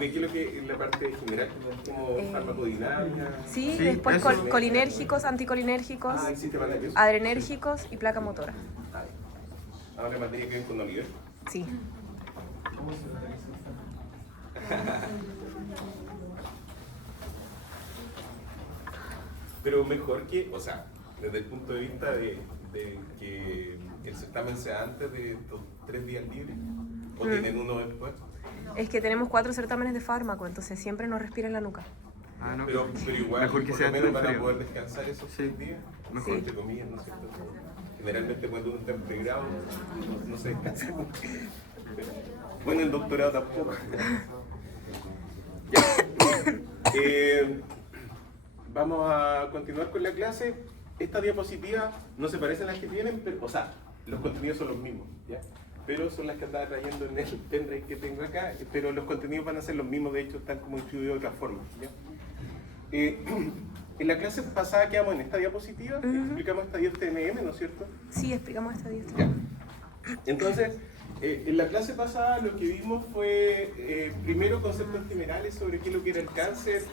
de qué es lo que es la parte general? ¿Como farmacodinámica? Sí, Sí, después eso. colinérgicos, anticolinérgicos, Ah, el sistema nervioso. adrenérgicos y placa motora. Ahora materia que ven con Oliver. Sí. Pero mejor que, o sea, desde el punto de vista de que el certamen sea antes de estos 3 días libres, o tienen uno después. Es que tenemos 4 certámenes de fármaco, entonces siempre nos respira en la nuca. Ah, no. Pero igual, Mejor que por sea lo menos antes van a del poder frío. descansar esos Sí. 3 días, Mejor. entre comillas, ¿no es cierto? Generalmente cuando uno está en pregrado no se descansa mucho. Bueno, el doctorado tampoco. Ya. Vamos a continuar con la clase. Estas diapositivas no se parecen a las que tienen, pero, o sea, los contenidos son los mismos, ¿ya? Pero son las que andaba trayendo en el pendrive que tengo acá, pero los contenidos van a ser los mismos, de hecho están como distribuidos de otra forma, ¿ya? En la clase pasada quedamos en esta diapositiva, explicamos estadio TMM, ¿no es cierto? Sí, explicamos esta dieta. Ya. Entonces, en la clase pasada lo que vimos fue primero conceptos generales sobre qué es lo que era el cáncer.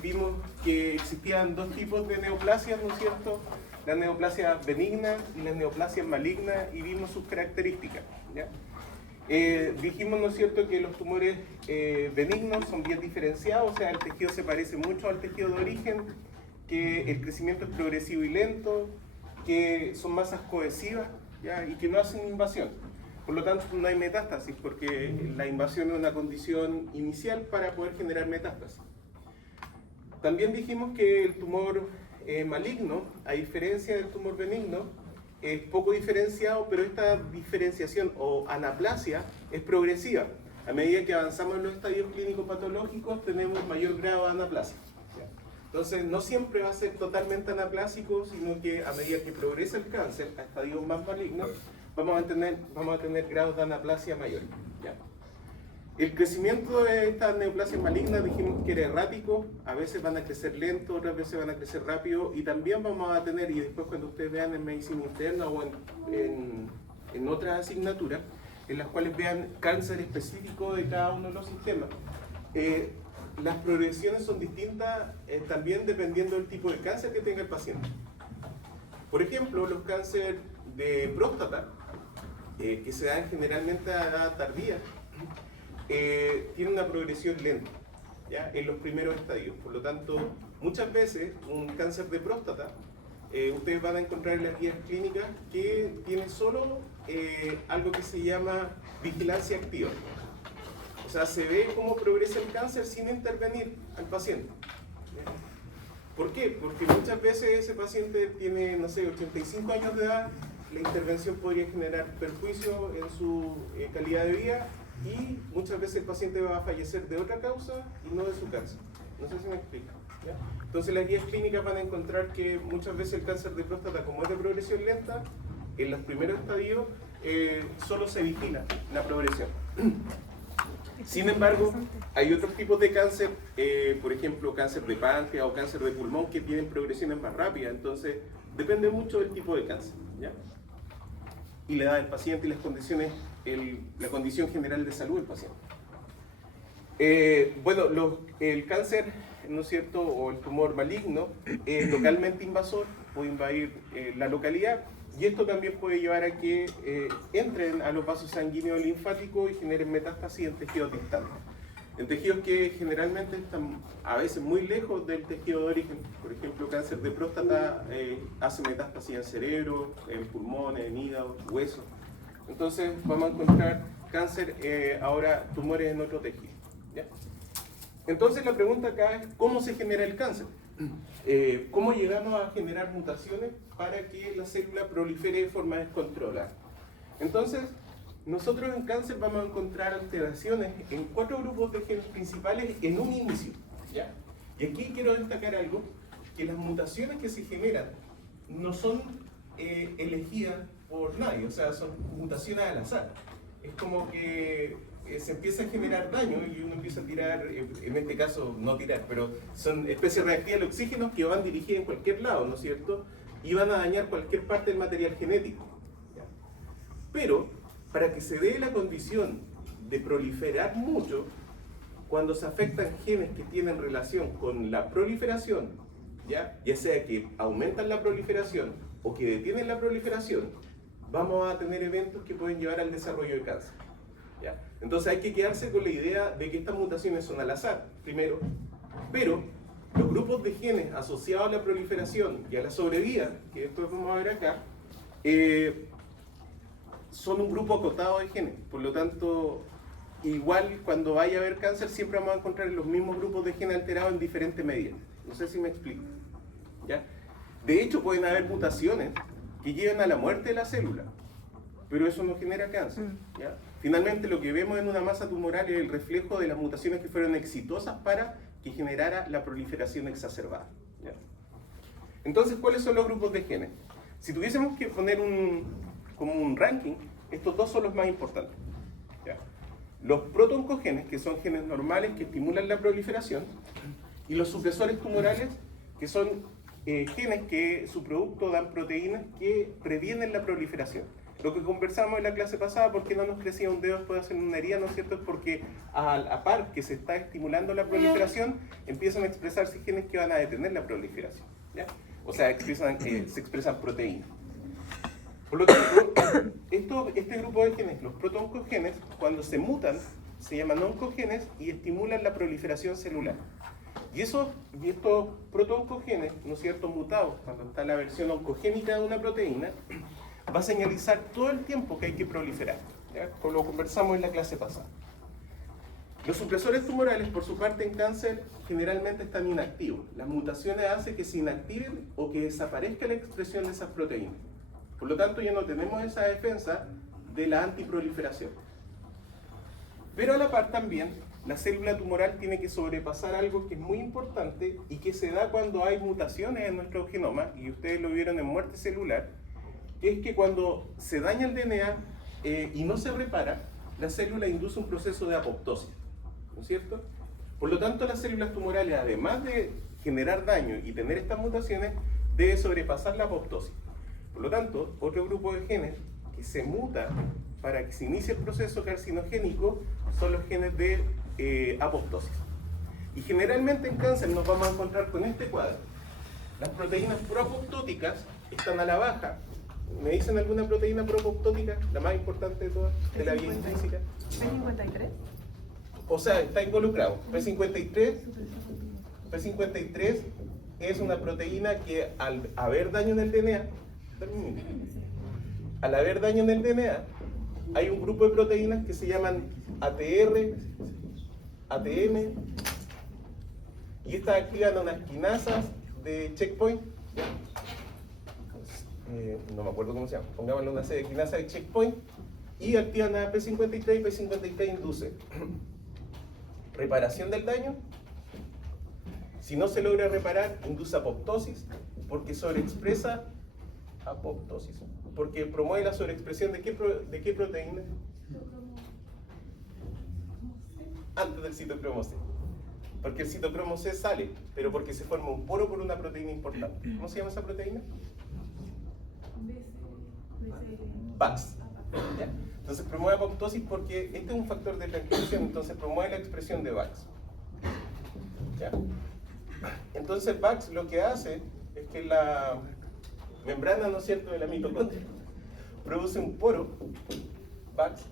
Vimos que existían 2 tipos de neoplasias, ¿no es cierto? La neoplasia benigna y la neoplasia maligna, y vimos sus características, ¿ya? Dijimos, ¿no es cierto?, que los tumores benignos son bien diferenciados, o sea, el tejido se parece mucho al tejido de origen, que el crecimiento es progresivo y lento, que son masas cohesivas, ¿ya? Y que no hacen invasión. Por lo tanto, no hay metástasis, porque la invasión es una condición inicial para poder generar metástasis. También dijimos que el tumor maligno, a diferencia del tumor benigno, es poco diferenciado, pero esta diferenciación o anaplasia es progresiva. A medida que avanzamos en los estadios clínicos patológicos, tenemos mayor grado de anaplasia. Entonces, no siempre va a ser totalmente anaplásico, sino que a medida que progresa el cáncer a estadios más malignos, vamos a tener grados de anaplasia mayores. ¿Ya? El crecimiento de estas neoplasias malignas dijimos que era errático, a veces van a crecer lento, otras veces van a crecer rápido, y también vamos a tener, y después cuando ustedes vean en medicina interna o en otras asignaturas, en las cuales vean cáncer específico de cada uno de los sistemas, las progresiones son distintas también dependiendo del tipo de cáncer que tenga el paciente. Por ejemplo, los cánceres de próstata, que se dan generalmente a edad tardía, tiene una progresión lenta, ¿ya? En los primeros estadios. Por lo tanto, muchas veces un cáncer de próstata, ustedes van a encontrar en las guías clínicas que tiene solo algo que se llama vigilancia activa. O sea, se ve cómo progresa el cáncer sin intervenir al paciente. ¿Por qué? Porque muchas veces ese paciente tiene, no sé, 85 años de edad, la intervención podría generar perjuicio en su calidad de vida, y muchas veces el paciente va a fallecer de otra causa y no de su cáncer. No sé si me explico, ¿ya? Entonces las guías clínicas van a encontrar que muchas veces el cáncer de próstata, como es de progresión lenta, en los primeros estadios solo se vigila la progresión. Sin embargo, hay otros tipos de cáncer, por ejemplo cáncer de páncreas o cáncer de pulmón, que tienen progresiones más rápidas. Entonces depende mucho del tipo de cáncer, ¿ya? Y la edad del paciente y las condiciones, la condición general de salud del paciente. Bueno, el cáncer, ¿no es cierto?, o el tumor maligno es localmente invasor, puede invadir la localidad, y esto también puede llevar a que entren a los vasos sanguíneos linfáticos y generen metástasis en tejidos distantes. En tejidos que generalmente están a veces muy lejos del tejido de origen. Por ejemplo, cáncer de próstata hace metástasis en cerebro, en pulmones, en hígado, huesos. Entonces vamos a encontrar cáncer, ahora tumores en otro tejido, ¿ya? Entonces la pregunta acá es, ¿cómo se genera el cáncer? ¿Cómo llegamos a generar mutaciones para que la célula prolifere de forma descontrolada? Entonces, nosotros en cáncer vamos a encontrar alteraciones en 4 grupos de genes principales en un inicio, ¿ya? Y aquí quiero destacar algo, que las mutaciones que se generan no son elegidas por nadie, o sea, son mutaciones al azar. Es como que se empieza a generar daño y uno empieza a tirar, en este caso no tirar, pero son especies reactivas de oxígeno que van dirigidas en cualquier lado, ¿no es cierto? Y van a dañar cualquier parte del material genético, ¿ya? Pero para que se dé la condición de proliferar mucho, cuando se afectan genes que tienen relación con la proliferación, ya sea que aumentan la proliferación o que detienen la proliferación, vamos a tener eventos que pueden llevar al desarrollo de cáncer. ¿Ya? Entonces hay que quedarse con la idea de que estas mutaciones son al azar, primero, pero los grupos de genes asociados a la proliferación y a la sobrevida, que esto vamos a ver acá, son un grupo acotado de genes. Por lo tanto, igual cuando vaya a haber cáncer siempre vamos a encontrar los mismos grupos de genes alterados en diferentes medidas. No sé si me explico. ¿Ya? De hecho, pueden haber mutaciones que lleven a la muerte de la célula, pero eso no genera cáncer. ¿Ya? Finalmente, lo que vemos en una masa tumoral es el reflejo de las mutaciones que fueron exitosas para que generara la proliferación exacerbada. ¿Ya? Entonces, ¿cuáles son los grupos de genes? Si tuviésemos que poner como un ranking, estos dos son los más importantes. ¿Ya? Los protooncogenes, que son genes normales que estimulan la proliferación, y los supresores tumorales, que son genes que su producto dan proteínas que previenen la proliferación. Lo que conversamos en la clase pasada, ¿por qué no nos crecía un dedo después de hacer una herida? ¿No es cierto? Es porque a la par que se está estimulando la proliferación, empiezan a expresarse genes que van a detener la proliferación. ¿Ya? O sea, se expresan proteínas. Por lo tanto, este grupo de genes, los protooncogenes, cuando se mutan, se llaman oncogenes y estimulan la proliferación celular. Y estos protooncogenes, ¿no es cierto?, mutados, cuando está la versión oncogénica de una proteína, va a señalizar todo el tiempo que hay que proliferar, ¿ya? Como lo conversamos en la clase pasada. Los supresores tumorales, por su parte, en cáncer generalmente están inactivos. Las mutaciones hacen que se inactiven o que desaparezca la expresión de esas proteínas. Por lo tanto, ya no tenemos esa defensa de la antiproliferación. Pero a la par también, la célula tumoral tiene que sobrepasar algo que es muy importante y que se da cuando hay mutaciones en nuestro genoma, y ustedes lo vieron en muerte celular, que es que cuando se daña el DNA y no se repara, la célula induce un proceso de apoptosis, ¿no es cierto? Por lo tanto, las células tumorales, además de generar daño y tener estas mutaciones, debe sobrepasar la apoptosis. Por lo tanto, otro grupo de genes que se muta para que se inicie el proceso carcinogénico son los genes de apoptosis. Y generalmente en cáncer nos vamos a encontrar con este cuadro. Las proteínas proapoptóticas están a la baja. ¿Me dicen alguna proteína proapoptótica? La más importante de todas, de la vía intrínseca. ¿P53? O sea, está involucrado. P53 es una proteína que al haber daño en el DNA, hay un grupo de proteínas que se llaman ATR, ATM, y estas activan unas quinasas de checkpoint. No me acuerdo cómo se llama, pongámosle una serie de quinasas de checkpoint, y activan a P53 y P53 induce reparación del daño. Si no se logra reparar, induce apoptosis, porque sobreexpresa apoptosis, porque promueve la sobreexpresión de qué proteína? Antes del citocromo C. Porque el citocromo C sale, pero porque se forma un poro por una proteína importante. ¿Cómo se llama esa proteína? VAX. ¿Ya? Entonces promueve apoptosis porque este es un factor de tranquilización, entonces promueve la expresión de VAX. ¿Ya? Entonces VAX lo que hace es que la membrana, ¿no es cierto?, de la mitocondria produce un poro, VAX,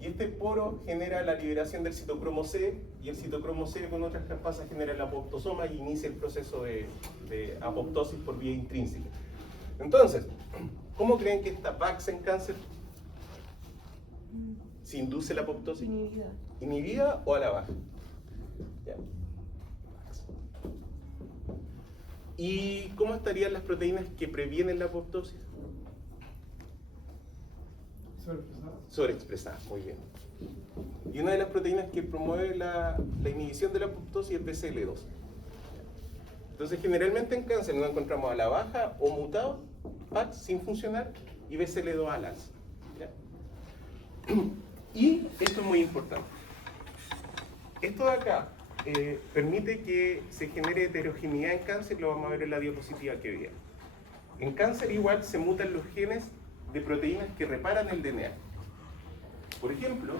y este poro genera la liberación del citocromo C, y el citocromo C con otras caspasas genera el apoptosoma y inicia el proceso de apoptosis por vía intrínseca. Entonces, ¿cómo creen que esta VAX en cáncer se induce la apoptosis? ¿Inhibida o a la baja? ¿Ya? ¿Y cómo estarían las proteínas que previenen la apoptosis? Sobreexpresadas, muy bien. Y una de las proteínas que promueve la inhibición de la apoptosis es BCL2. Entonces, generalmente en cáncer nos encontramos a la baja o mutado, VAX sin funcionar, y BCL2 al alza. ¿Ya? Y esto es muy importante. Esto de acá permite que se genere heterogeneidad en cáncer, lo vamos a ver en la diapositiva que viene. En cáncer igual se mutan los genes de proteínas que reparan el DNA. Por ejemplo,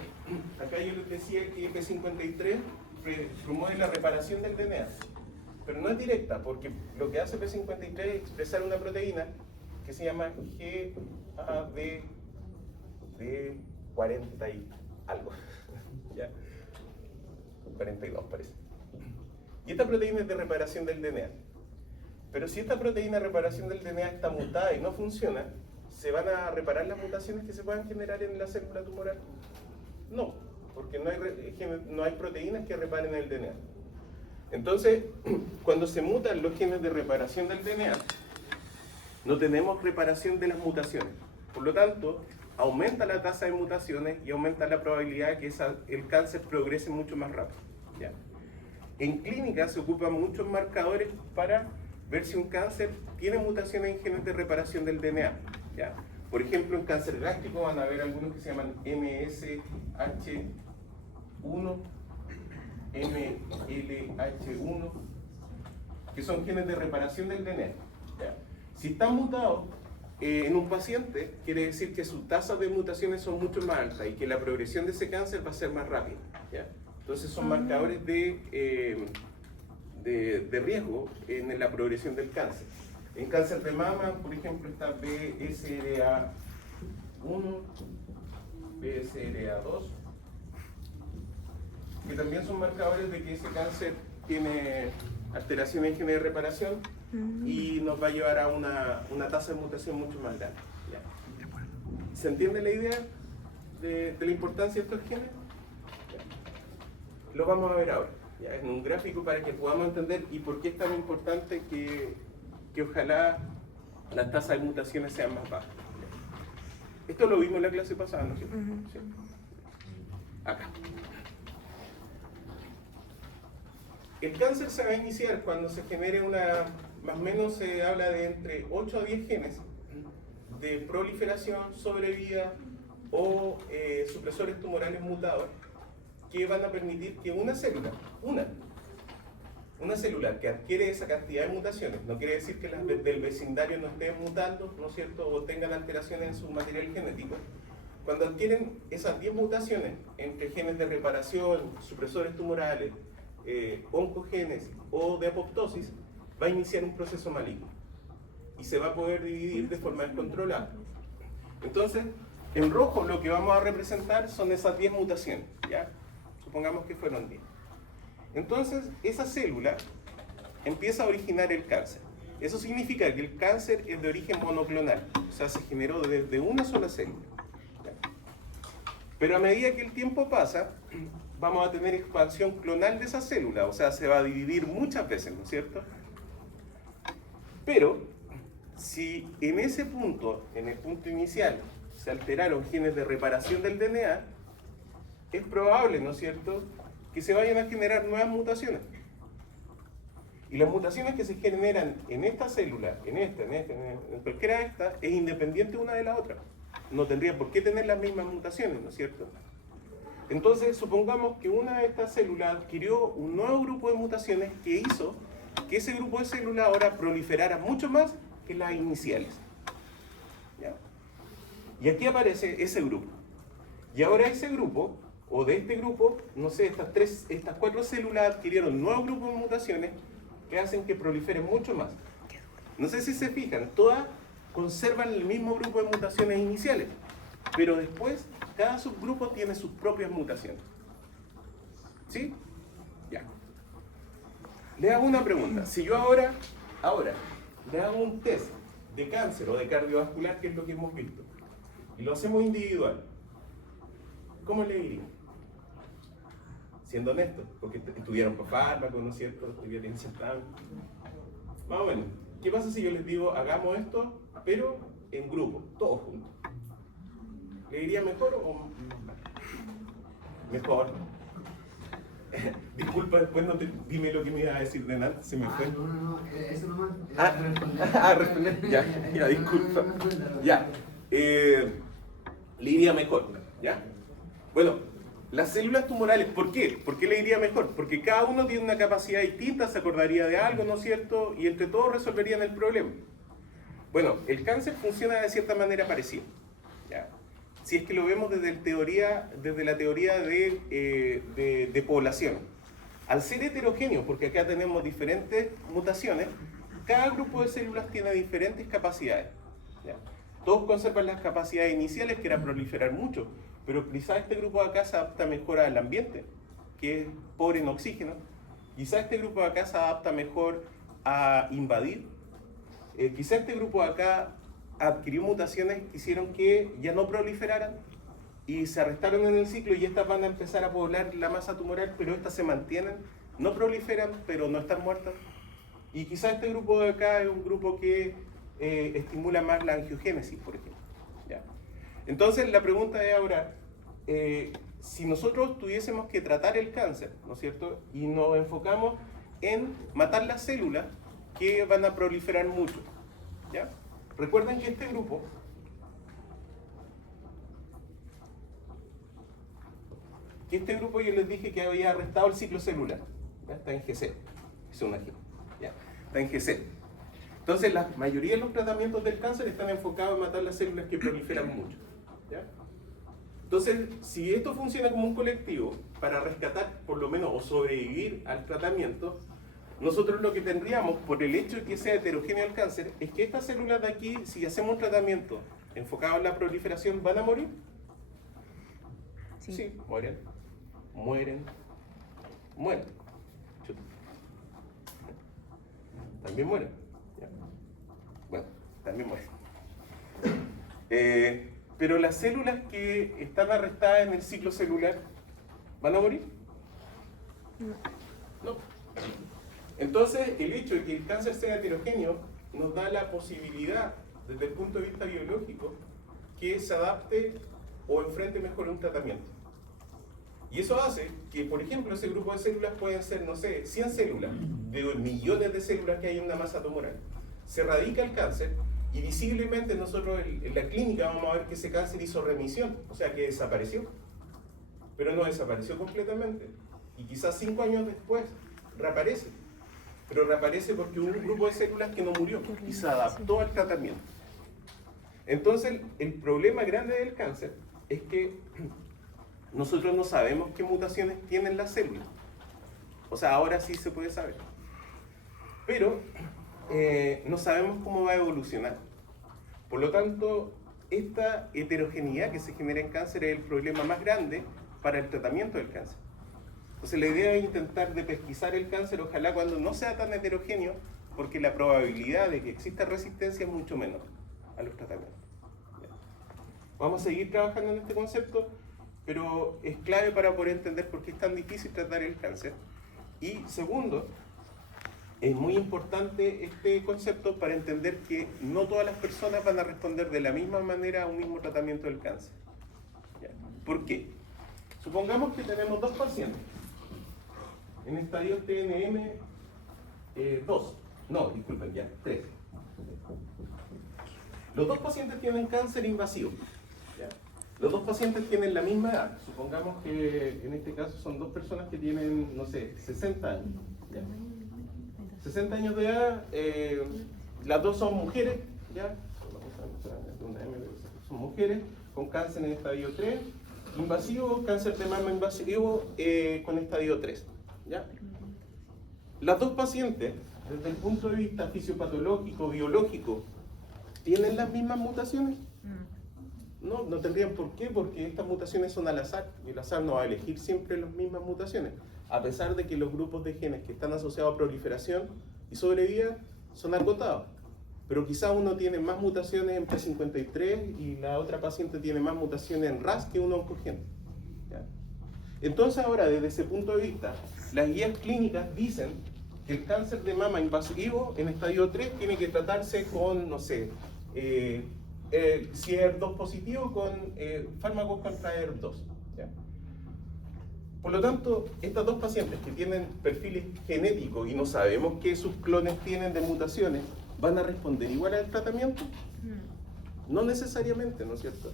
acá yo les decía que P53 promueve la reparación del DNA, pero no es directa, porque lo que hace P53 es expresar una proteína que se llama GAD40 y algo, ¿ya? 42 parece. Y esta proteína es de reparación del DNA. Pero si esta proteína de reparación del DNA está mutada y no funciona, ¿se van a reparar las mutaciones que se puedan generar en la célula tumoral? No, porque no hay proteínas que reparen el DNA. Entonces, cuando se mutan los genes de reparación del DNA, no tenemos reparación de las mutaciones. Por lo tanto, aumenta la tasa de mutaciones y aumenta la probabilidad de que el cáncer progrese mucho más rápido, ¿ya? En clínica se ocupan muchos marcadores para ver si un cáncer tiene mutaciones en genes de reparación del DNA, ¿ya? Por ejemplo, en cáncer gástrico van a ver algunos que se llaman MSH1, MLH1, que son genes de reparación del DNA, ¿ya? Si están mutados en un paciente, quiere decir que sus tasas de mutaciones son mucho más altas y que la progresión de ese cáncer va a ser más rápida, ¿ya? Entonces son marcadores de riesgo en la progresión del cáncer. En cáncer de mama, por ejemplo, está BSRA1, BSRA2, que también son marcadores de que ese cáncer tiene alteraciones en genes de reparación y nos va a llevar a una tasa de mutación mucho más grande, ¿ya? ¿Se entiende la idea de la importancia de estos genes? Lo vamos a ver ahora, ¿ya? En un gráfico para que podamos entender y por qué es tan importante que ojalá las tasas de mutaciones sean más bajas. Esto lo vimos en la clase pasada, ¿no es cierto? ¿Sí? Acá. El cáncer se va a iniciar cuando se genere más o menos se habla de entre 8 a 10 genes de proliferación, sobrevida o supresores tumorales mutados que van a permitir que una célula que adquiere esa cantidad de mutaciones, no quiere decir que las del vecindario no estén mutando, ¿no es cierto?, o tengan alteraciones en su material genético. Cuando adquieren esas 10 mutaciones entre genes de reparación, supresores tumorales, oncogenes o de apoptosis, va a iniciar un proceso maligno y se va a poder dividir de forma descontrolada. Entonces, en rojo lo que vamos a representar son esas 10 mutaciones, ¿ya? Supongamos que fueron 10. Entonces, esa célula empieza a originar el cáncer. Eso significa que el cáncer es de origen monoclonal, o sea, se generó desde una sola célula, ¿ya? Pero a medida que el tiempo pasa, vamos a tener expansión clonal de esa célula, o sea, se va a dividir muchas veces, ¿no es cierto? Pero, si en ese punto, en el punto inicial, se alteraron genes de reparación del DNA, es probable, ¿no es cierto?, que se vayan a generar nuevas mutaciones. Y las mutaciones que se generan en esta célula, en cualquiera de estas, es independiente una de la otra. No tendría por qué tener las mismas mutaciones, ¿no es cierto? Entonces, supongamos que una de estas células adquirió un nuevo grupo de mutaciones que hizo que ese grupo de células ahora proliferara mucho más que las iniciales, ¿ya? Y aquí aparece ese grupo. Y ahora ese grupo, o de este grupo, no sé, estas 4 células adquirieron un nuevo grupo de mutaciones que hacen que proliferen mucho más. No sé si se fijan, todas conservan el mismo grupo de mutaciones iniciales, pero después cada subgrupo tiene sus propias mutaciones. ¿Sí? Ya. Le hago una pregunta. Si yo ahora le hago un test de cáncer o de cardiovascular, que es lo que hemos visto, y lo hacemos individual, ¿cómo le diría? Siendo honesto, porque estudiaron por fármacos, ¿no es cierto? Estudiaron insertables. Más o menos. ¿Qué pasa si yo les digo, hagamos esto, pero en grupo, todos juntos? ¿Le diría mejor o mejor? Disculpa, después dime lo que me iba a decir de nada, se me fue. No, eso nomás. Responder. Ya, disculpa. Ya. Le iría mejor, ¿ya? Bueno, las células tumorales, ¿por qué? ¿Por qué le iría mejor? Porque cada uno tiene una capacidad distinta, se acordaría de algo, ¿no es cierto? Y entre todos resolverían el problema. Bueno, el cáncer funciona de cierta manera parecida, ¿ya? Si es que lo vemos desde la teoría de población. Al ser heterogéneo, porque acá tenemos diferentes mutaciones, cada grupo de células tiene diferentes capacidades. ¿Ya? Todos conservan las capacidades iniciales, que era proliferar mucho, pero quizás este grupo de acá se adapta mejor al ambiente, que es pobre en oxígeno. Quizás este grupo de acá se adapta mejor a invadir. Quizás este grupo de acá adquirió mutaciones que hicieron que ya no proliferaran y se arrestaron en el ciclo, y estas van a empezar a poblar la masa tumoral, pero estas se mantienen, no proliferan, pero no están muertas. Y quizás este grupo de acá es un grupo que estimula más la angiogénesis, por ejemplo. ¿Ya? Entonces la pregunta es ahora, si nosotros tuviésemos que tratar el cáncer, ¿no es cierto?, y nos enfocamos en matar las células que van a proliferar mucho, ¿ya? Recuerden que este grupo yo les dije que había arrestado el ciclo celular, ¿ya? Está en GC, es una G, ¿ya? Está en GC. Entonces la mayoría de los tratamientos del cáncer están enfocados en matar las células que proliferan mucho, ¿ya? Entonces, si esto funciona como un colectivo para rescatar por lo menos o sobrevivir al tratamiento, nosotros lo que tendríamos, por el hecho de que sea heterogéneo el cáncer, es que estas células de aquí, si hacemos un tratamiento enfocado en la proliferación, ¿van a morir? Sí, mueren. Chuta. También mueren. ¿Ya? Bueno, también mueren. Pero las células que están arrestadas en el ciclo celular, ¿van a morir? No. Entonces, el hecho de que el cáncer sea heterogéneo nos da la posibilidad, desde el punto de vista biológico, que se adapte o enfrente mejor un tratamiento. Y eso hace que, por ejemplo, ese grupo de células pueden ser, no sé, 100 células, de millones de células que hay en una masa tumoral. Se erradica el cáncer y visiblemente nosotros en la clínica vamos a ver que ese cáncer hizo remisión, o sea que desapareció. Pero no desapareció completamente. Y quizás 5 años después reaparece. Pero reaparece porque hubo un grupo de células que no murió y se adaptó al tratamiento. Entonces, el problema grande del cáncer es que nosotros no sabemos qué mutaciones tienen las células. O sea, ahora sí se puede saber. Pero no sabemos cómo va a evolucionar. Por lo tanto, esta heterogeneidad que se genera en cáncer es el problema más grande para el tratamiento del cáncer. Entonces la idea es intentar de pesquisar el cáncer, ojalá cuando no sea tan heterogéneo, porque la probabilidad de que exista resistencia es mucho menor a los tratamientos. Vamos a seguir trabajando en este concepto, pero es clave para poder entender por qué es tan difícil tratar el cáncer. Y segundo, es muy importante este concepto para entender que no todas las personas van a responder de la misma manera a un mismo tratamiento del cáncer. ¿Por qué? Supongamos que tenemos dos pacientes en estadio TNM 2. No, disculpen, ya, 3. Los dos pacientes tienen cáncer invasivo. ¿Ya? Los dos pacientes tienen la misma edad. Supongamos que en este caso son dos personas que tienen, no sé, 60 años. ¿Ya? 60 años de edad, las dos son mujeres, ¿ya? Son mujeres con cáncer en estadio 3, invasivo, cáncer de mama invasivo con estadio 3. ¿Ya? Las dos pacientes, desde el punto de vista fisiopatológico, biológico, ¿tienen las mismas mutaciones? No, no tendrían por qué, porque estas mutaciones son al azar, y el azar no va a elegir siempre las mismas mutaciones, a pesar de que los grupos de genes que están asociados a proliferación y sobrevida son acotados. Pero quizá uno tiene más mutaciones en P53 y la otra paciente tiene más mutaciones en RAS que un oncogene. ¿Ya? Entonces ahora, desde ese punto de vista, las guías clínicas dicen que el cáncer de mama invasivo en estadio 3 tiene que tratarse con, no sé, si es ER2 positivo, con fármacos contra ER2. ¿Ya? Por lo tanto, estas dos pacientes que tienen perfiles genéticos y no sabemos qué sus clones tienen de mutaciones, ¿van a responder igual al tratamiento? No necesariamente, ¿no es cierto?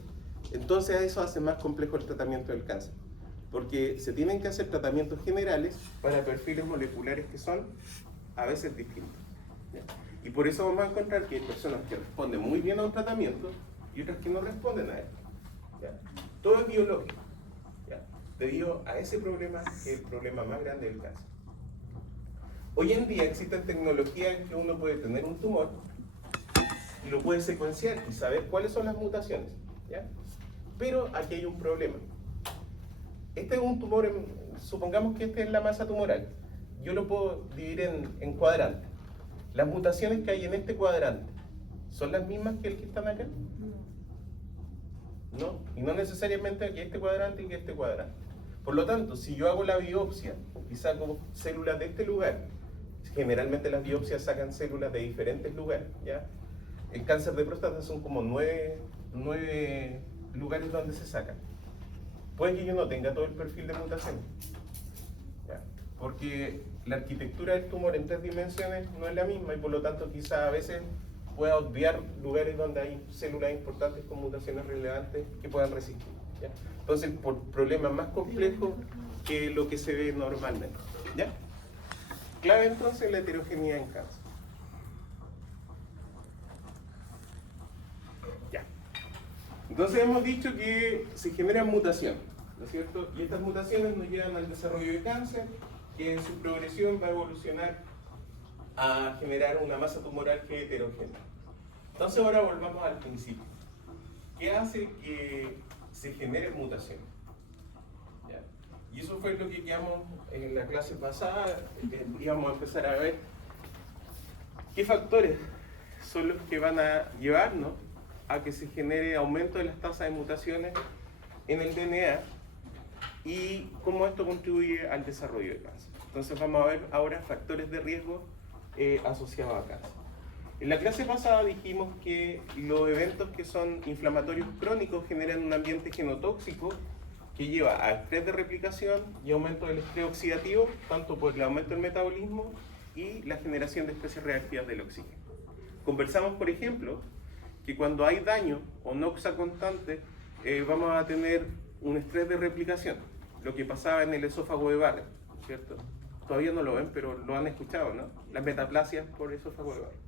Entonces eso hace más complejo el tratamiento del cáncer, porque se tienen que hacer tratamientos generales para perfiles moleculares que son a veces distintos. ¿Ya? Y por eso vamos a encontrar que hay personas que responden muy bien a un tratamiento y otras que no responden a él. ¿Ya? Todo es biológico, ¿ya? Debido a ese problema, que es el problema más grande del cáncer. Hoy en día existen tecnologías en que uno puede tener un tumor y lo puede secuenciar y saber cuáles son las mutaciones, ¿ya? Pero aquí hay un problema. Este es un tumor, supongamos que esta es la masa tumoral. Yo lo puedo dividir en cuadrantes. Las mutaciones que hay en este cuadrante, ¿son las mismas que el que están acá? No, y no necesariamente que este cuadrante y que este cuadrante. Por lo tanto, si yo hago la biopsia y saco células de este lugar, generalmente las biopsias sacan células de diferentes lugares, ¿ya? El cáncer de próstata son como nueve lugares donde se sacan. Puede que yo no tenga todo el perfil de mutación, ¿ya? Porque la arquitectura del tumor en 3 dimensiones no es la misma y por lo tanto quizá a veces pueda obviar lugares donde hay células importantes con mutaciones relevantes que puedan resistir, ¿ya? Entonces, por problemas más complejos que lo que se ve normalmente, ¿ya? Clave entonces la heterogeneidad en cáncer. Ya. Entonces hemos dicho que se generan mutaciones, ¿no es cierto? Y estas mutaciones nos llevan al desarrollo de cáncer, que en su progresión va a evolucionar a generar una masa tumoral que es heterogénea. Entonces ahora volvamos al principio. ¿Qué hace que se generen mutaciones? ¿Ya? Y eso fue lo que quedamos en la clase pasada. Íbamos a empezar a ver qué factores son los que van a llevarnos a que se genere aumento de las tasas de mutaciones en el DNA y cómo esto contribuye al desarrollo de cáncer. Entonces vamos a ver ahora factores de riesgo asociados a cáncer. En la clase pasada dijimos que los eventos que son inflamatorios crónicos generan un ambiente genotóxico que lleva a estrés de replicación y aumento del estrés oxidativo, tanto por el aumento del metabolismo y la generación de especies reactivas del oxígeno. Conversamos, por ejemplo, que cuando hay daño o noxa constante, vamos a tener un estrés de replicación, lo que pasaba en el esófago de Barrett, ¿cierto? Todavía no lo ven, pero lo han escuchado, ¿no? Las metaplasias por esófago de Barrett.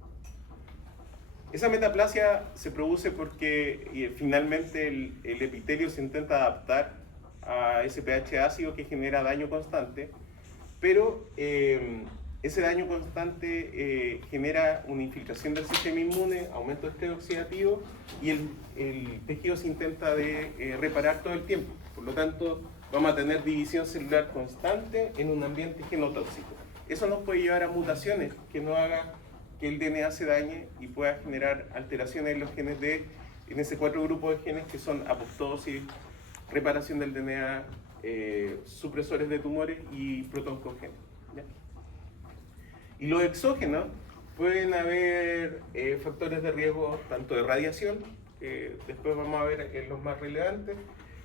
Esa metaplasia se produce porque finalmente el epitelio se intenta adaptar a ese pH ácido que genera daño constante, pero ese daño constante genera una infiltración del sistema inmune, aumento de estrés oxidativo y el tejido se intenta reparar todo el tiempo. Por lo tanto, vamos a tener división celular constante en un ambiente genotóxico. Eso nos puede llevar a mutaciones que no haga que el DNA se dañe y pueda generar alteraciones en los genes en ese 4 grupos de genes que son apoptosis, reparación del DNA, supresores de tumores y protoncogénesis, ¿ya? Y los exógenos pueden haber factores de riesgo tanto de radiación, después vamos a ver los más relevantes.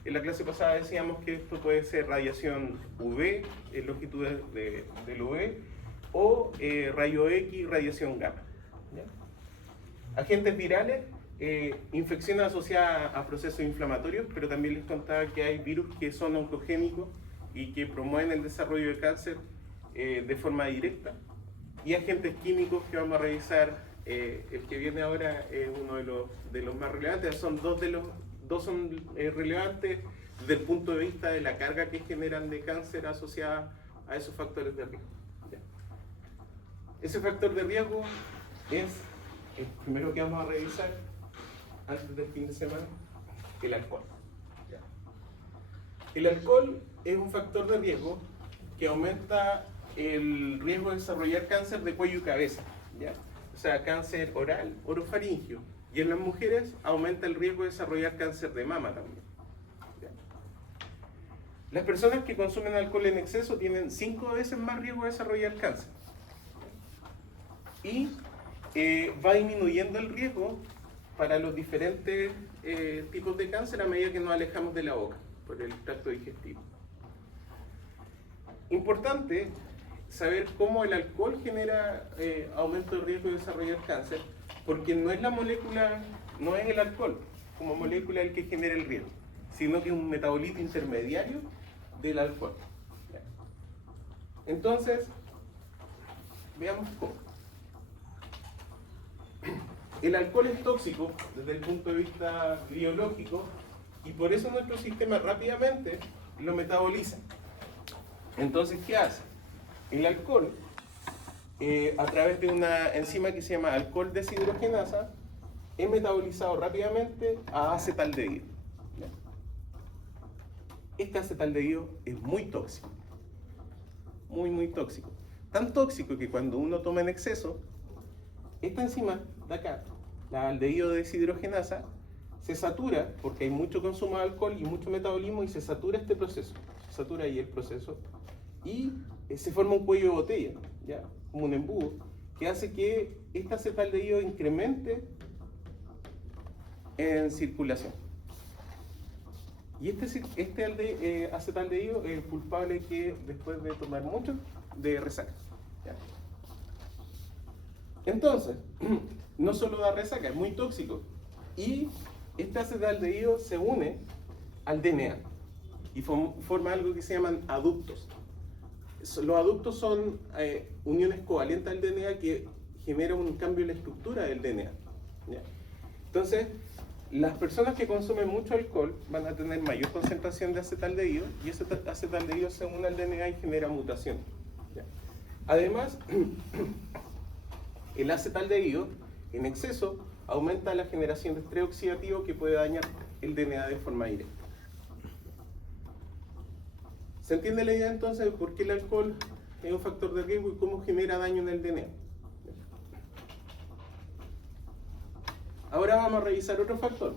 En la clase pasada decíamos que esto puede ser radiación UV, longitudes del UV, o rayo X, radiación gamma, ¿ya? Agentes virales, infecciones asociadas a procesos inflamatorios, pero también les contaba que hay virus que son oncogénicos y que promueven el desarrollo de cáncer de forma directa. Y agentes químicos que vamos a revisar, el que viene ahora es uno de los más relevantes, dos son relevantes desde el punto de vista de la carga que generan de cáncer asociada a esos factores de riesgo. ¿Ya? Ese factor de riesgo es el primero que vamos a revisar antes del fin de semana, el alcohol. ¿Ya? El alcohol es un factor de riesgo que aumenta el riesgo de desarrollar cáncer de cuello y cabeza, ¿ya? O sea, cáncer oral, orofaringio. Y en las mujeres aumenta el riesgo de desarrollar cáncer de mama también, ¿ya? Las personas que consumen alcohol en exceso tienen 5 veces más riesgo de desarrollar cáncer. Y va disminuyendo el riesgo para los diferentes tipos de cáncer a medida que nos alejamos de la boca, por el tracto digestivo. Importante saber cómo el alcohol genera aumento de riesgo de desarrollar cáncer, porque no es la molécula, no es el alcohol como molécula el que genera el riesgo, sino que es un metabolito intermediario del alcohol. Entonces, veamos cómo. El alcohol es tóxico desde el punto de vista biológico y por eso nuestro sistema rápidamente lo metaboliza. Entonces, ¿qué hace? El alcohol a través de una enzima que se llama alcohol deshidrogenasa, es metabolizado rápidamente a acetaldehído. ¿Ya? Este acetaldehído es muy tóxico, muy tóxico. Tan tóxico que cuando uno toma en exceso, esta enzima de acá, la aldehído deshidrogenasa, se satura porque hay mucho consumo de alcohol y mucho metabolismo y se satura este proceso. Se satura ahí el proceso y se forma un cuello de botella, ¿ya? Como un embudo, que hace que este acetaldehído incremente en circulación. Y este acetaldehído es el culpable que después de tomar mucho, de resaca. ¿Ya? Entonces, no solo da resaca, es muy tóxico. Y este acetaldehído se une al DNA y forma algo que se llaman aductos. Los aductos son uniones covalentes al DNA que generan un cambio en la estructura del DNA. ¿Ya? Entonces, las personas que consumen mucho alcohol van a tener mayor concentración de acetaldehído y ese acetaldehído se une al DNA y genera mutación. ¿Ya? Además, el acetaldehído en exceso aumenta la generación de estrés oxidativo que puede dañar el DNA de forma directa. ¿Se entiende la idea entonces de por qué el alcohol es un factor de riesgo y cómo genera daño en el DNA? Ahora vamos a revisar otro factor,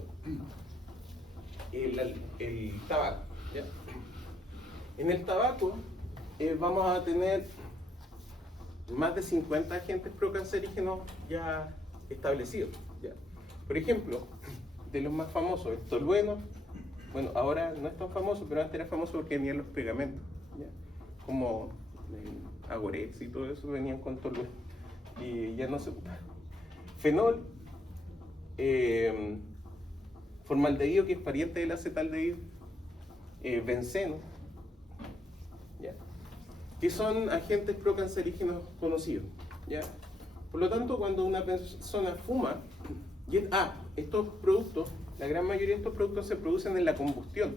el tabaco. ¿Ya? En el tabaco vamos a tener más de 50 agentes procancerígenos ya establecidos. ¿Ya? Por ejemplo, de los más famosos, el tolueno. Bueno, ahora no es tan famoso, pero antes era famoso porque venían los pegamentos, ¿ya? Como Agorex y todo eso venían con tolueno y ya no se ocupa. Fenol, formaldehído, que es pariente del acetaldehído, benceno, ¿ya? Que son agentes procancerígenos conocidos, ¿ya? Por lo tanto, cuando una persona fuma, estos productos, la gran mayoría de estos productos se producen en la combustión,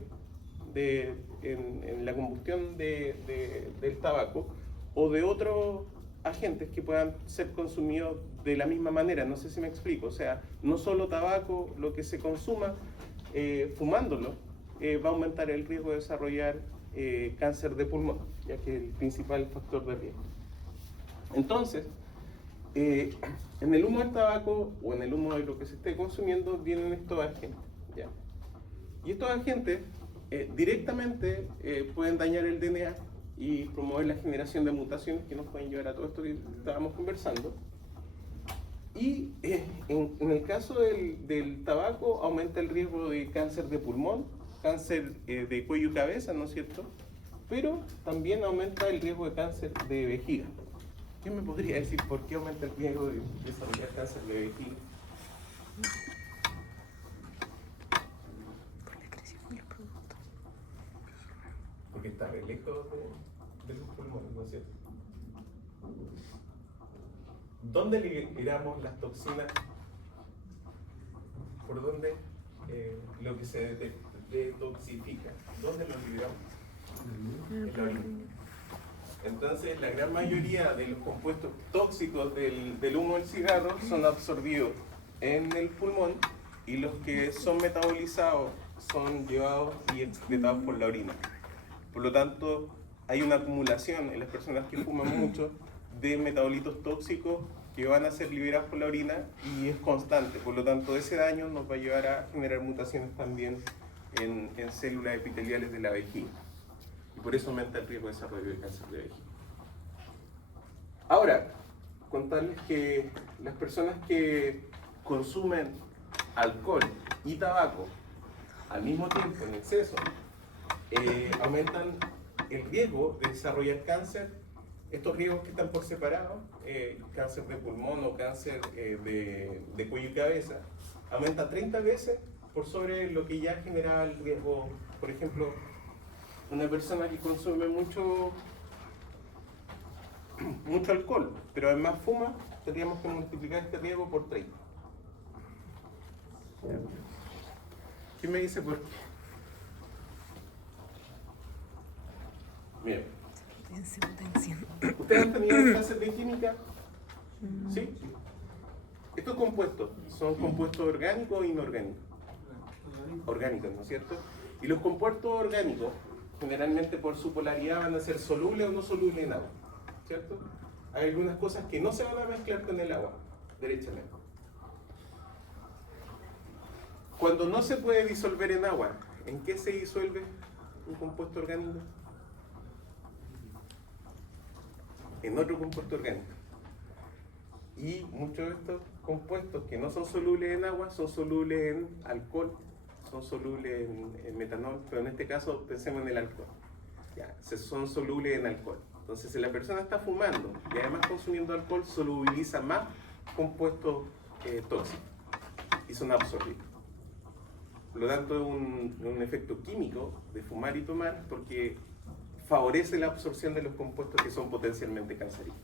en la combustión del tabaco o de otros agentes que puedan ser consumidos de la misma manera. No sé si me explico. O sea, no solo tabaco, lo que se consuma fumándolo va a aumentar el riesgo de desarrollar cáncer de pulmón, ya que es el principal factor de riesgo. Entonces, en el humo del tabaco o en el humo de lo que se esté consumiendo vienen estos agentes, ¿ya? Y estos agentes directamente pueden dañar el DNA y promover la generación de mutaciones que nos pueden llevar a todo esto que estábamos conversando. Y en el caso del tabaco aumenta el riesgo de cáncer de pulmón, cáncer de cuello y cabeza, ¿no es cierto? Pero también aumenta el riesgo de cáncer de vejiga. ¿Quién me podría decir por qué aumenta el riesgo de desarrollar cáncer de vejiga? Por la excreción de los productos. Porque está re lejos de los pulmones, ¿no es cierto? ¿Dónde liberamos las toxinas? ¿Por dónde lo que se detoxifica? ¿Dónde lo liberamos? En la orina. Entonces, la gran mayoría de los compuestos tóxicos del humo del cigarro son absorbidos en el pulmón y los que son metabolizados son llevados y excretados por la orina. Por lo tanto, hay una acumulación en las personas que fuman mucho de metabolitos tóxicos que van a ser liberados por la orina y es constante. Por lo tanto, ese daño nos va a llevar a generar mutaciones también en células epiteliales de la vejiga. Y por eso aumenta el riesgo de desarrollo de cáncer de vejiga. Ahora, contarles que las personas que consumen alcohol y tabaco al mismo tiempo, en exceso, aumentan el riesgo de desarrollar cáncer. Estos riesgos que están por separado, cáncer de pulmón o cáncer de cuello y cabeza, aumenta 30 veces por sobre lo que ya generaba el riesgo. Por ejemplo, una persona que consume mucho alcohol, pero además fuma, tendríamos que multiplicar este riesgo por 30. ¿Quién me dice por qué? Bien. ¿Ustedes han tenido clases de química? ¿Sí? Estos compuestos son compuestos orgánicos o inorgánicos. Orgánicos, ¿no es cierto? Y los compuestos orgánicos, generalmente por su polaridad, van a ser solubles o no solubles en agua, ¿cierto? Hay algunas cosas que no se van a mezclar con el agua, derechamente. Cuando no se puede disolver en agua, ¿en qué se disuelve un compuesto orgánico? En otro compuesto orgánico. Y muchos de estos compuestos que no son solubles en agua son solubles en alcohol, son solubles en metanol, pero en este caso pensemos en el alcohol. Ya, son solubles en alcohol. Entonces, si la persona está fumando y además consumiendo alcohol, solubiliza más compuestos tóxicos y son absorbidos. Por lo tanto, es un efecto químico de fumar y tomar porque favorece la absorción de los compuestos que son potencialmente cancerígenos.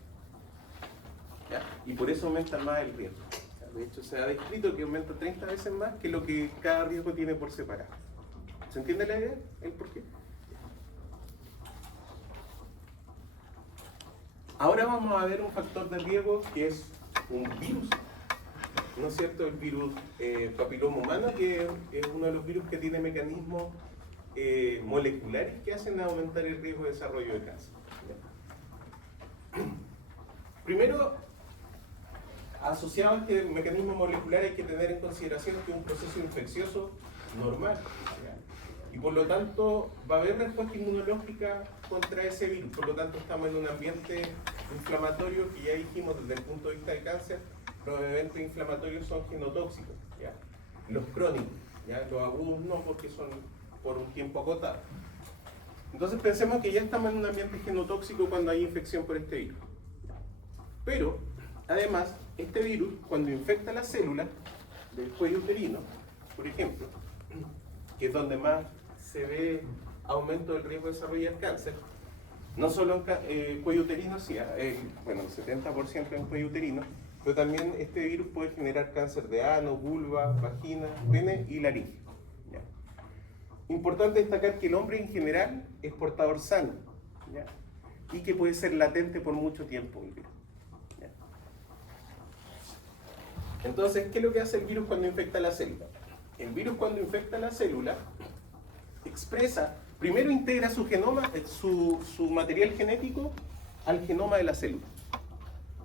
¿Ya? Y por eso aumenta más el riesgo. De hecho, se ha descrito que aumenta 30 veces más que lo que cada riesgo tiene por separado. ¿Se entiende la idea? ¿El por qué? Ahora vamos a ver un factor de riesgo que es un virus, ¿no es cierto? El virus papiloma humano, que es uno de los virus que tiene mecanismos moleculares que hacen aumentar el riesgo de desarrollo de cáncer. Primero, asociado a este mecanismo molecular hay que tener en consideración que es un proceso infeccioso normal, ¿ya? Y por lo tanto va a haber respuesta inmunológica contra ese virus. Por lo tanto estamos en un ambiente inflamatorio que ya dijimos desde el punto de vista del cáncer, los eventos inflamatorios son genotóxicos, ¿ya? Los crónicos, ¿ya? Los agudos no, porque son por un tiempo acotado. Entonces pensemos que ya estamos en un ambiente genotóxico cuando hay infección por este virus. Pero además, este virus, cuando infecta las células del cuello uterino, por ejemplo, que es donde más se ve aumento del riesgo de desarrollar cáncer, no solo en cuello uterino, sí, bueno, el 70% en cuello uterino, pero también este virus puede generar cáncer de ano, vulva, vagina, pene y laringe. ¿Ya? Importante destacar que el hombre en general es portador sano, ¿ya? Y que puede ser latente por mucho tiempo el virus. Entonces, ¿qué es lo que hace el virus cuando infecta la célula? El virus cuando infecta la célula expresa, primero integra su genoma, su material genético al genoma de la célula.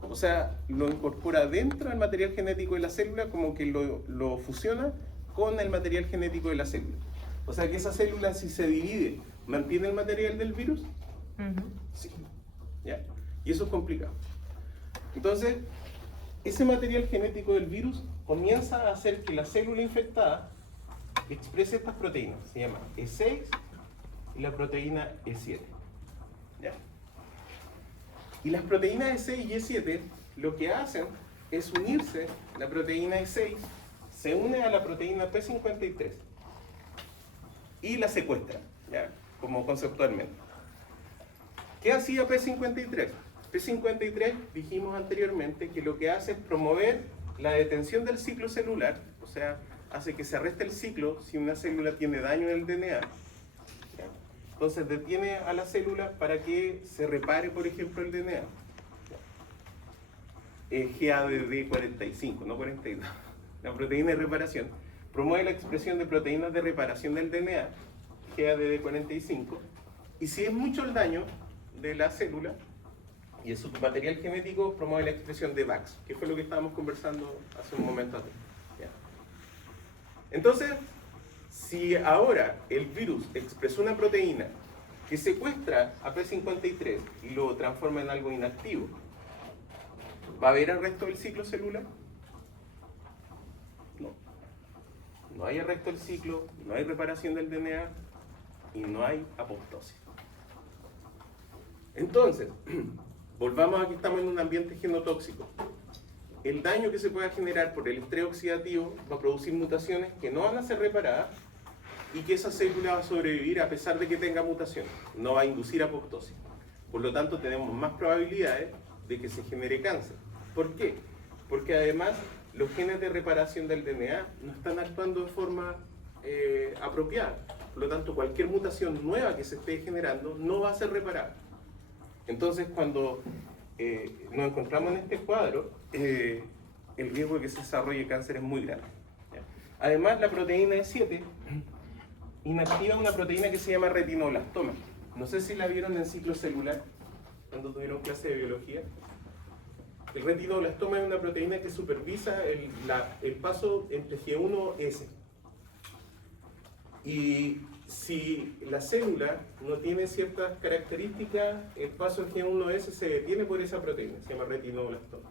O sea, lo incorpora dentro del material genético de la célula, como que lo fusiona con el material genético de la célula. O sea que esa célula, si se divide, ¿mantiene el material del virus? Sí. ¿Ya? Y eso es complicado. Entonces, ese material genético del virus comienza a hacer que la célula infectada exprese estas proteínas. Se llama E6 y la proteína E7. ¿Ya? Y las proteínas E6 y E7 lo que hacen es unirse, la proteína E6 se une a la proteína P53 y la secuestra, ¿ya? Como conceptualmente. ¿Qué hacía P53? P53 dijimos anteriormente que lo que hace es promover la detención del ciclo celular, o sea, hace que se arreste el ciclo si una célula tiene daño en el DNA. ¿Ya? Entonces detiene a la célula para que se repare, por ejemplo, el DNA. GADD45, no 42. La proteína de reparación promueve la expresión de proteínas de reparación del DNA, GADD45, y si es mucho el daño de la célula, y su material genético promueve la expresión de VAX, que fue lo que estábamos conversando hace un momento atrás. ¿Ya? Entonces, si ahora el virus expresó una proteína que secuestra a P53 y lo transforma en algo inactivo, ¿va a haber arresto del ciclo celular? No. No hay arresto del ciclo, no hay reparación del DNA y no hay apoptosis. Entonces, volvamos a que estamos en un ambiente genotóxico. El daño que se pueda generar por el estrés oxidativo va a producir mutaciones que no van a ser reparadas y que esa célula va a sobrevivir a pesar de que tenga mutaciones. No va a inducir apoptosis. Por lo tanto, tenemos más probabilidades de que se genere cáncer. ¿Por qué? Porque además los genes de reparación del DNA no están actuando de forma apropiada. Por lo tanto, cualquier mutación nueva que se esté generando no va a ser reparada. Entonces, cuando nos encontramos en este cuadro, el riesgo de que se desarrolle cáncer es muy grande. ¿Ya? Además, la proteína E7 inactiva una proteína que se llama retinoblastoma. No sé si la vieron en ciclo celular, cuando tuvieron clase de biología. El retinoblastoma es una proteína que supervisa el paso entre G1 y S. Y si la célula no tiene ciertas características, el paso de G1S se detiene por esa proteína, se llama retinoblastoma.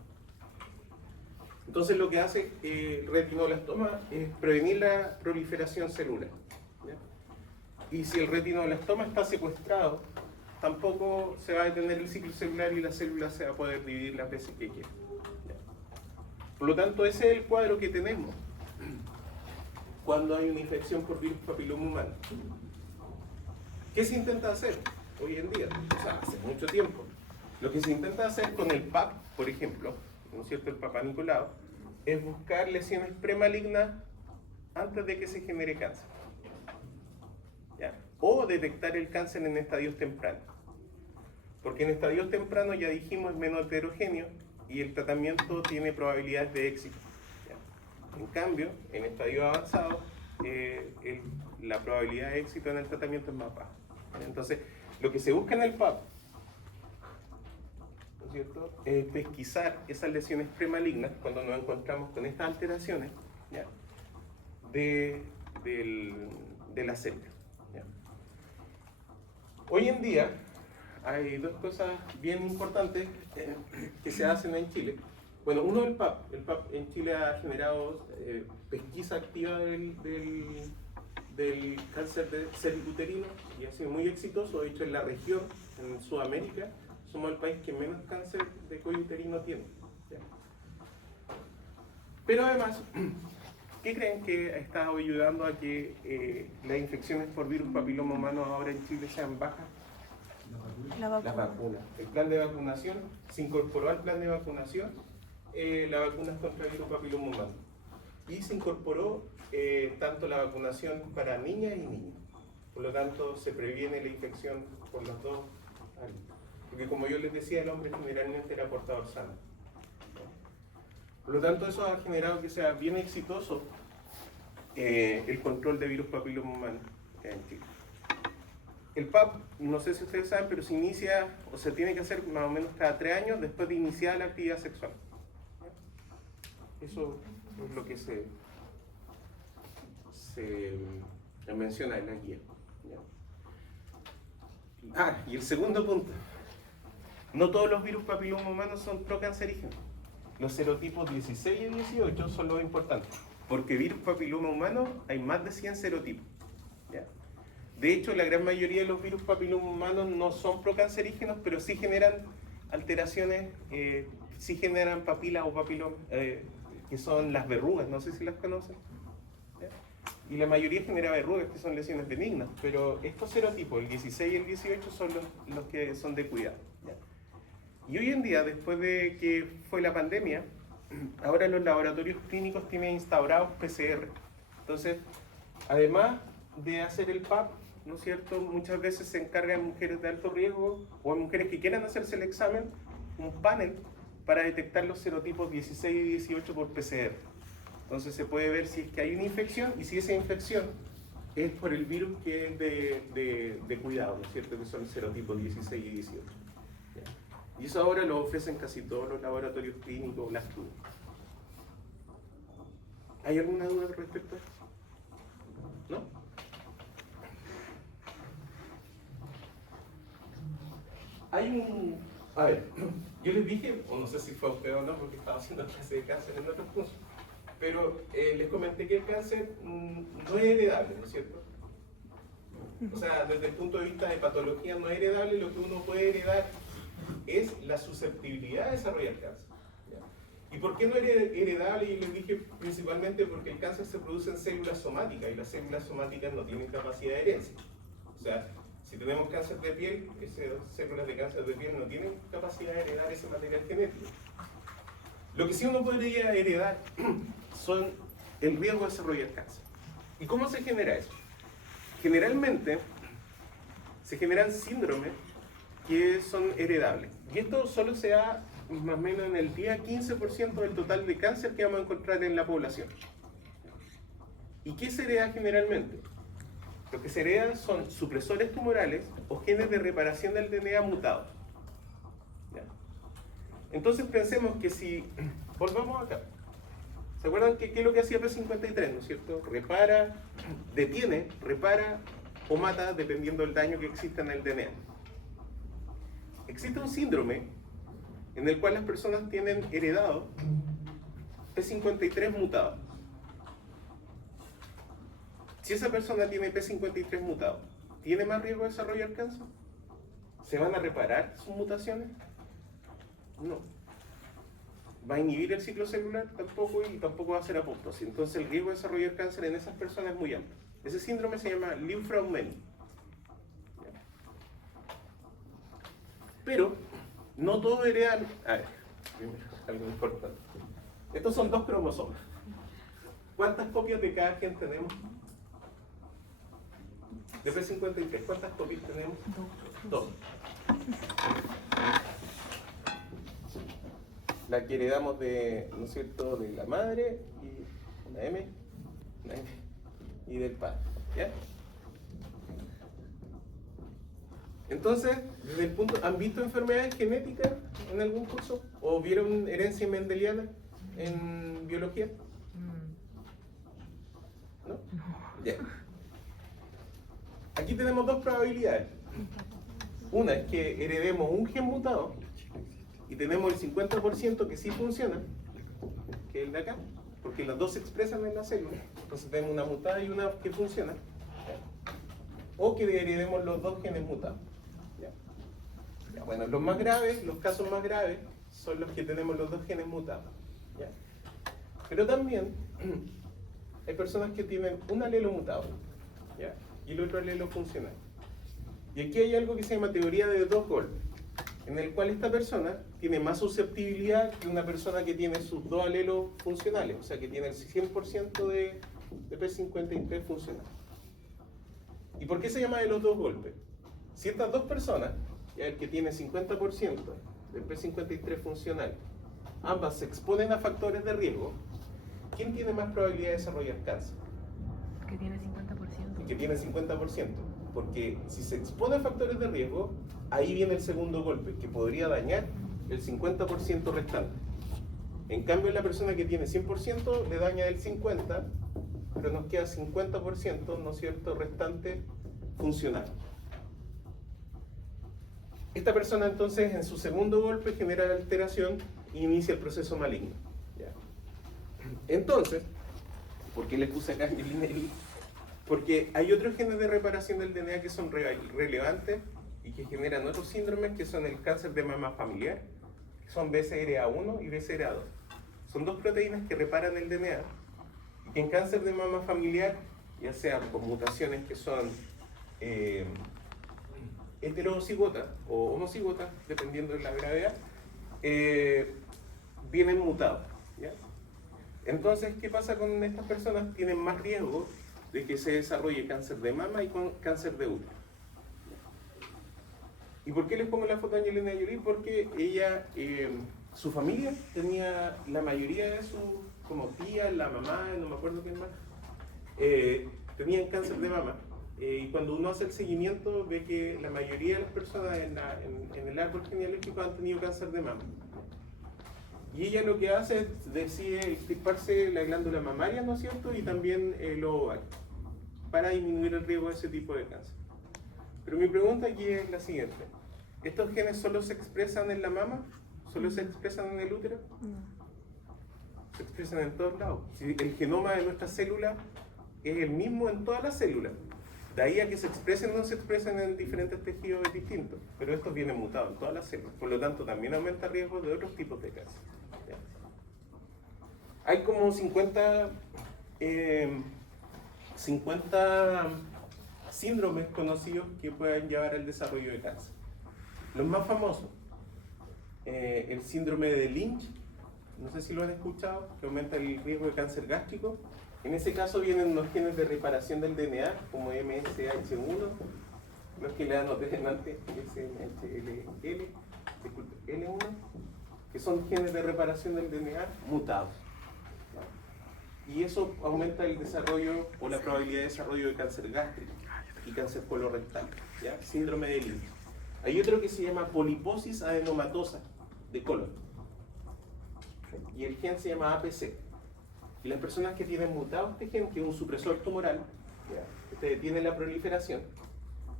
Entonces lo que hace el retinoblastoma es prevenir la proliferación celular. ¿Ya? Y si el retinoblastoma está secuestrado, tampoco se va a detener el ciclo celular y la célula se va a poder dividir las veces que quiera. ¿Ya? Por lo tanto, ese es el cuadro que tenemos cuando hay una infección por virus papiloma humano. ¿Qué se intenta hacer hoy en día? O sea, hace mucho tiempo. Lo que se intenta hacer con el PAP, por ejemplo, ¿no es cierto?, el Papá Nicolau, es buscar lesiones premalignas antes de que se genere cáncer. ¿Ya? O detectar el cáncer en estadios tempranos. Porque en estadios tempranos, ya dijimos, es menos heterogéneo y el tratamiento tiene probabilidades de éxito. En cambio, en estadios avanzados, la probabilidad de éxito en el tratamiento es más baja. Entonces, lo que se busca en el PAP, ¿no es cierto?, es pesquisar esas lesiones premalignas cuando nos encontramos con estas alteraciones, ¿ya?, de la célula. ¿Ya? Hoy en día hay dos cosas bien importantes que se hacen en Chile. Bueno, uno es el PAP. El PAP en Chile ha generado pesquisa activa del cáncer de cervicuterino y ha sido muy exitoso. De hecho, en la región, en Sudamérica, somos el país que menos cáncer de cuello uterino tiene. ¿Ya? Pero además, ¿qué creen que ha estado ayudando a que las infecciones por virus papiloma humano ahora en Chile sean bajas? La vacuna. Las vacunas. El plan de vacunación, se incorporó al plan de vacunación la vacuna contra el virus papiloma humano. Y se incorporó tanto la vacunación para niñas y niños. Por lo tanto, se previene la infección por los dos áreas. Porque como yo les decía, el hombre generalmente era portador sano. Por lo tanto, eso ha generado que sea bien exitoso el control de virus papiloma humano en Chile. El PAP, no sé si ustedes saben, pero se inicia o se tiene que hacer más o menos cada 3 años después de iniciar la actividad sexual. Eso es lo que se menciona en la guía. ¿Ya? Y el segundo punto. No todos los virus papiloma humanos son procancerígenos. Los serotipos 16 y 18 son los importantes. Porque virus papiloma humano hay más de 100 serotipos. ¿Ya? De hecho, la gran mayoría de los virus papiloma humanos no son procancerígenos, pero sí generan alteraciones, sí generan papilas o papilomas, que son las verrugas, no sé si las conocen. ¿Ya? Y la mayoría genera verrugas, que son lesiones benignas, pero estos serotipos, el 16 y el 18, son los que son de cuidado. ¿Ya? Y hoy en día, después de que fue la pandemia, ahora los laboratorios clínicos tienen instaurados PCR. Entonces, además de hacer el PAP, ¿no es cierto?, muchas veces se encarga en mujeres de alto riesgo o en mujeres que quieran hacerse el examen, un panel para detectar los serotipos 16 y 18 por PCR. Entonces se puede ver si es que hay una infección y si esa infección es por el virus que es de cuidado, ¿no es cierto?, que son serotipos 16 y 18. ¿Ya? Y eso ahora lo ofrecen casi todos los laboratorios clínicos, las clínicas. ¿Hay alguna duda respecto a esto? ¿No? Hay un... A ver, yo les dije, o no sé si fue a usted o no, porque estaba haciendo clase de cáncer en otros cursos, pero les comenté que el cáncer no es heredable, ¿no es cierto? O sea, desde el punto de vista de patología no es heredable, lo que uno puede heredar es la susceptibilidad a desarrollar cáncer. ¿Ya? ¿Y por qué no es heredable? Y les dije principalmente porque el cáncer se produce en células somáticas y las células somáticas no tienen capacidad de herencia. O sea, si tenemos cáncer de piel, esas células de cáncer de piel no tienen capacidad de heredar ese material genético. Lo que sí uno podría heredar son el riesgo de desarrollar cáncer. ¿Y cómo se genera eso? Generalmente se generan síndromes que son heredables. Y esto solo se da más o menos en el 10-15% del total de cáncer que vamos a encontrar en la población. ¿Y qué se hereda generalmente? Lo que se hereda son supresores tumorales o genes de reparación del DNA mutados. ¿Ya? Entonces pensemos que si volvamos acá, ¿se acuerdan que qué es lo que hacía P53, no es cierto? Detiene, repara o mata dependiendo del daño que exista en el DNA. Existe un síndrome en el cual las personas tienen heredado P53 mutado. Si esa persona tiene P53 mutado, ¿tiene más riesgo de desarrollar cáncer? ¿Se van a reparar sus mutaciones? No. ¿Va a inhibir el ciclo celular? Tampoco, y tampoco va a ser apoptosis. Entonces el riesgo de desarrollar cáncer en esas personas es muy alto. Ese síndrome se llama Li-Fraumeni. Pero no todos heredan. A ver, algo importante. Estos son 2 cromosomas. ¿Cuántas copias de cada gen tenemos? De P53, ¿cuántas copias tenemos? 2. La que heredamos de, ¿no es cierto?, de la madre y una M y del padre. ¿Ya? Entonces, desde el punto, ¿han visto enfermedades genéticas en algún curso? ¿O vieron herencia mendeliana en biología? ¿No? Ya. Aquí tenemos 2 probabilidades. Una es que heredemos un gen mutado y tenemos el 50% que sí funciona, que es el de acá, porque las dos se expresan en la célula. Entonces tenemos una mutada y una que funciona. O que heredemos los 2 genes mutados. ¿Ya? Bueno, los más graves, los casos más graves, son los que tenemos los 2 genes mutados. ¿Ya? Pero también hay personas que tienen un alelo mutado, ¿ya?, y el otro alelo funcional. Y aquí hay algo que se llama teoría de 2 golpes, en el cual esta persona tiene más susceptibilidad que una persona que tiene sus 2 alelos funcionales, o sea que tiene el 100% de P53 funcional. ¿Y por qué se llama de los 2 golpes? Si estas 2 personas, ya el que tiene 50% de P53 funcional, ambas se exponen a factores de riesgo, ¿quién tiene más probabilidad de desarrollar cáncer? Que tiene 50%. El que tiene 50%. Porque si se expone a factores de riesgo, ahí viene el segundo golpe, que podría dañar el 50% restante. En cambio, la persona que tiene 100% le daña el 50%, pero nos queda 50%, ¿no es cierto?, restante funcional. Esta persona entonces en su segundo golpe genera la alteración e inicia el proceso maligno. ¿Ya? Entonces, ¿por qué le puse acá Angelina Jolie? Porque hay otros genes de reparación del DNA que son relevantes y que generan otros síndromes que son el cáncer de mama familiar, que son BCRA1 y BCRA2. Son 2 proteínas que reparan el DNA y que en cáncer de mama familiar, ya sea por mutaciones que son heterocigotas o homocigotas, dependiendo de la gravedad, vienen mutados. ¿Ya? Entonces, ¿qué pasa con estas personas? Tienen más riesgo de que se desarrolle cáncer de mama y con cáncer de útero. ¿Y por qué les pongo la foto de Angelina Jolie? Porque ella, su familia tenía, la mayoría de sus, como tía, la mamá, no me acuerdo quién más, tenían cáncer de mama. Y cuando uno hace el seguimiento ve que la mayoría de las personas en el árbol genealógico han tenido cáncer de mama. Y ella lo que hace es decide extirparse la glándula mamaria, ¿no es cierto?, y también los ovarios, para disminuir el riesgo de ese tipo de cáncer. Pero mi pregunta aquí es la siguiente: ¿estos genes solo se expresan en la mama? ¿Solo se expresan en el útero? No. Se expresan en todos lados. Si el genoma de nuestra célula es el mismo en todas las células, de ahí a que se expresen o no se expresen en diferentes tejidos es distinto, pero estos vienen mutados en todas las células, por lo tanto también aumenta el riesgo de otros tipos de cáncer. ¿Ya? Hay como 50 síndromes conocidos que pueden llevar al desarrollo de cáncer. Los más famosos, el síndrome de Lynch, no sé si lo han escuchado, que aumenta el riesgo de cáncer gástrico. En ese caso vienen unos genes de reparación del DNA, como MSH1, los que le anoté antes, SNHLL, disculpe, L1, que son genes de reparación del DNA mutados. Y eso aumenta el desarrollo o la probabilidad de desarrollo de cáncer gástrico y cáncer colorectal, ¿ya? Síndrome de Lynch. Hay otro que se llama poliposis adenomatosa de colon. Y el gen se llama APC. Y las personas que tienen mutado este gen, que es un supresor tumoral, ¿ya? Que detiene la proliferación,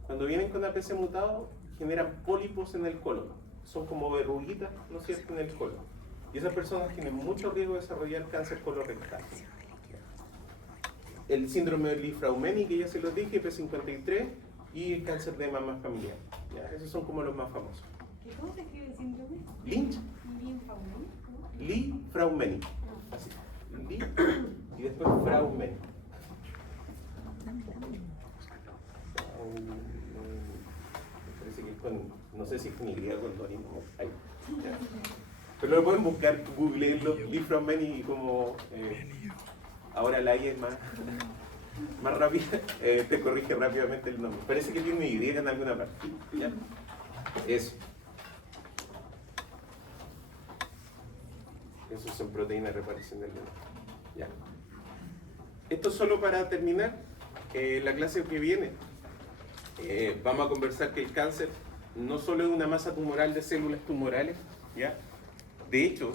cuando vienen con APC mutado, generan pólipos en el colon. Son como verruguitas, ¿no es cierto?, en el colon. Y esas personas tienen mucho riesgo de desarrollar cáncer colorectal. El síndrome de Li-Fraumeni, que ya se los dije, P53, y el cáncer de mama familiar. ¿Ya? Esos son como los más famosos. ¿Cómo se escribe el síndrome? Lynch. Li-Fraumeni. Así. Li y después Fraumeni. Parece que es con, no sé si es con Y o con Dori, no, ahí. Ya. Pero lo pueden buscar, googleenlo, Li-Fraumeni, y como ahora la I es más rápida, te corrige rápidamente el nombre. Parece que tiene una Y en alguna parte. ¿Ya? Eso. Eso son proteínas de reparación del DNA. ¿Ya? Esto solo para terminar. La clase que viene vamos a conversar que el cáncer no solo es una masa tumoral de células tumorales, ¿ya? De hecho,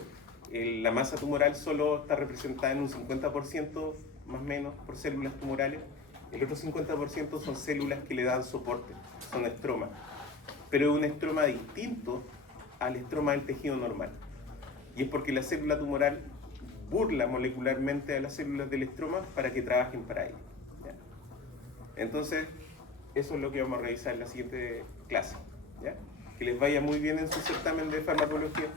la masa tumoral solo está representada en un 50% más o menos por células tumorales. El otro 50% son células que le dan soporte, son estromas. Pero es un estroma distinto al estroma del tejido normal. Y es porque la célula tumoral burla molecularmente a las células del estroma para que trabajen para ella. ¿Ya? Entonces, eso es lo que vamos a revisar en la siguiente clase. ¿Ya? Que les vaya muy bien en su certamen de farmacología.